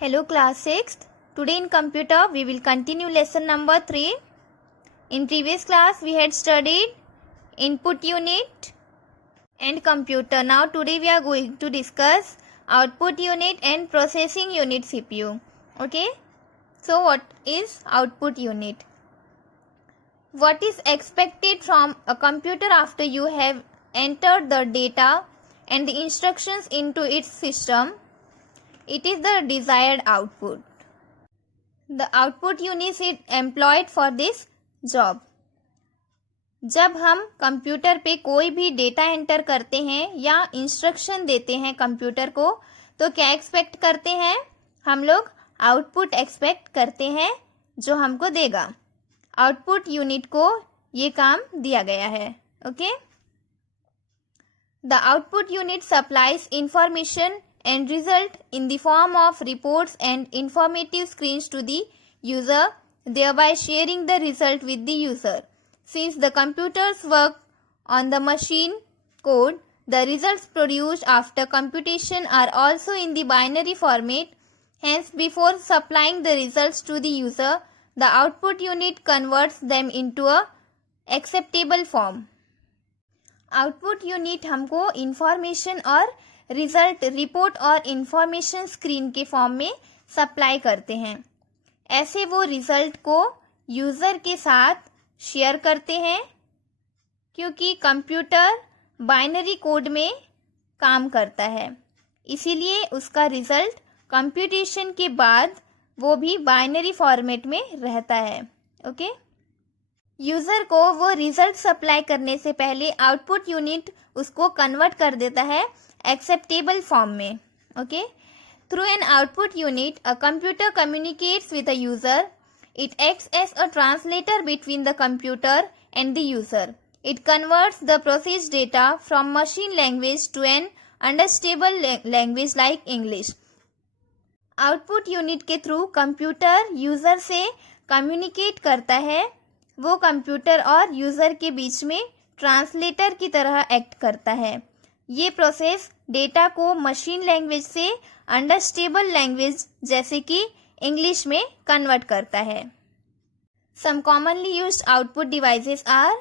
Hello class 6th. Today in computer we will continue lesson number 3. In previous class we had studied input unit and computer. Now today we are going to discuss output unit and processing unit CPU. Okay. So what is output unit? What is expected from a computer after you have entered the data and the instructions into its system? It is the desired output. The output unit is employed for this job. जब हम computer पे कोई भी data enter करते हैं या instruction देते हैं कंप्यूटर को, तो क्या एक्सपेक्ट करते हैं? हम लोग आउटपुट एक्सपेक्ट करते हैं जो हमको देगा. आउटपुट यूनिट को ये काम दिया गया है. Okay. The output unit supplies information and result in the form of reports and informative screens to the user, thereby sharing the result with the user. Since the computers work on the machine code, the results produced after computation are also in the binary format. Hence, before supplying the results to the user, the output unit converts them into a acceptable form. Output unit हमको information और result report और information screen के form में supply करते हैं. ऐसे वो result को यूज़र के साथ शेयर करते हैं क्योंकि कंप्यूटर बाइनरी कोड में काम करता है, इसीलिए उसका रिजल्ट कंप्यूटेशन के बाद वो भी बाइनरी फॉर्मेट में रहता है. ओके. यूज़र को वो रिजल्ट सप्लाई करने से पहले आउटपुट यूनिट उसको कन्वर्ट कर देता है acceptable form में. Okay. Through an output unit, a computer communicates with a user. It acts as a translator between the computer and the user. It converts the processed data from machine language to an understandable language like English. Output unit के through computer user से communicate करता है. वो computer और user के बीच में translator की तरह एक्ट करता है. ये प्रोसेस डेटा को मशीन लैंग्वेज से अंडरस्टेबल लैंग्वेज जैसे कि इंग्लिश में कन्वर्ट करता है. Some commonly used output devices are.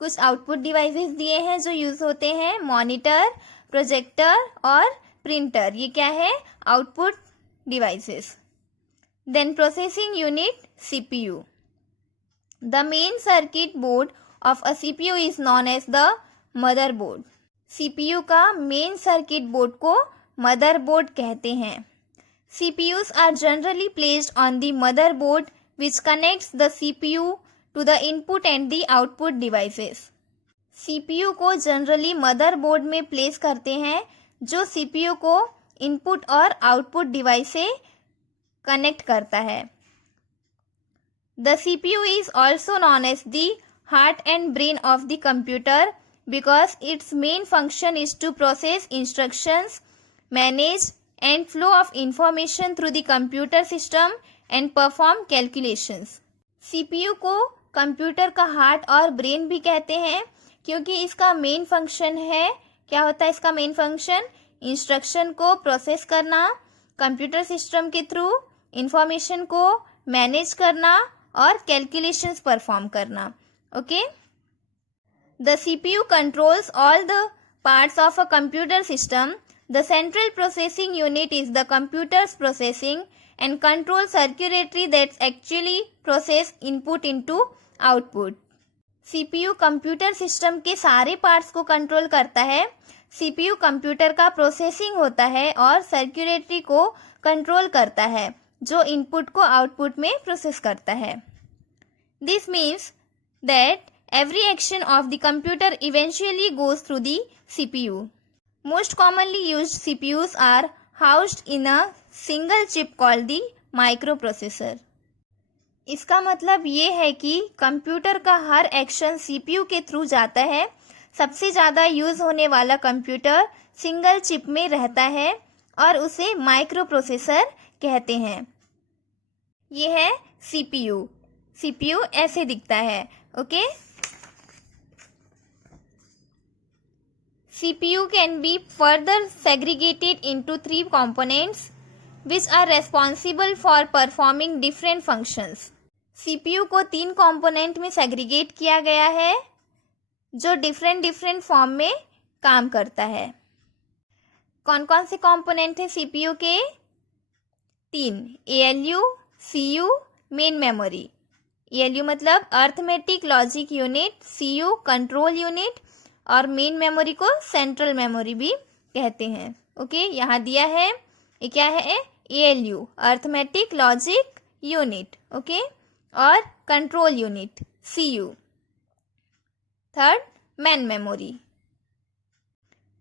कुछ आउटपुट डिवाइसेस दिए हैं जो यूज होते हैं. मॉनिटर, प्रोजेक्टर और प्रिंटर. ये क्या है? Output devices. Then processing unit CPU. The main circuit board of a CPU is known as the motherboard. CPU का मेन सर्किट बोर्ड को मदरबोर्ड कहते हैं. CPUs are generally placed on the motherboard which connects the CPU to the input and the output devices. CPU को generally motherboard में place करते हैं जो CPU को इनपुट और आउटपुट डिवाइस से कनेक्ट करता है. The CPU is also known as the heart and brain of the computer because its main function is to process instructions, manage and flow of information through the computer system and perform calculations. CPU को computer का heart और brain भी कहते हैं क्योंकि इसका main function है. क्या होता है इसका मेन फंक्शन? इंस्ट्रक्शन को प्रोसेस करना, कंप्यूटर सिस्टम के थ्रू इंफॉर्मेशन को मैनेज करना और कैलकुलेशंस परफॉर्म करना. Okay. The CPU controls all the parts of a computer system. The central processing unit is the computer's processing and control circuitry that actually process input into output. CPU computer system के सारे parts को control करता है. CPU computer का processing होता है और circulatory को कंट्रोल करता है जो इनपुट को आउटपुट में प्रोसेस करता है. This means that every action of the computer eventually goes through the CPU. Most commonly used CPUs are housed in a single chip called the microprocessor. इसका मतलब ये है कि कंप्यूटर का हर एक्शन CPU के थ्रू जाता है. सबसे ज़्यादा यूज़ होने वाला कंप्यूटर सिंगल चिप में रहता है और उसे माइक्रो प्रोसेसर कहते हैं. ये है CPU. CPU ऐसे दिखता है. Okay. CPU can be further segregated into three components: which are responsible for performing different functions. CPU को 3 कंपोनेंट में सेग्रीगेट किया गया है जो डिफरेंट फॉर्म में काम करता है। कौन कौन से कंपोनेंट हैं सीपीयू के? 3, ALU, CU, main memory. ALU मतलब arithmetic logic unit, CU control unit और मेन मेमोरी को सेंट्रल मेमोरी भी कहते हैं। ओके, यहाँ दिया है ये क्या है? ALU arithmetic logic unit, okay, और control unit CU. Third, main memory,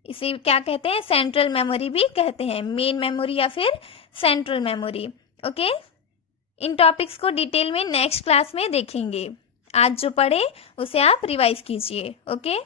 इसे क्या कहते हैं? सेंट्रल मेमोरी भी कहते हैं, मेन मेमोरी या फिर सेंट्रल मेमोरी। ओके, इन टॉपिक्स को डिटेल में नेक्स्ट क्लास में देखेंगे। आज जो पढ़े उसे आप रिवाइज कीजिए। ओके।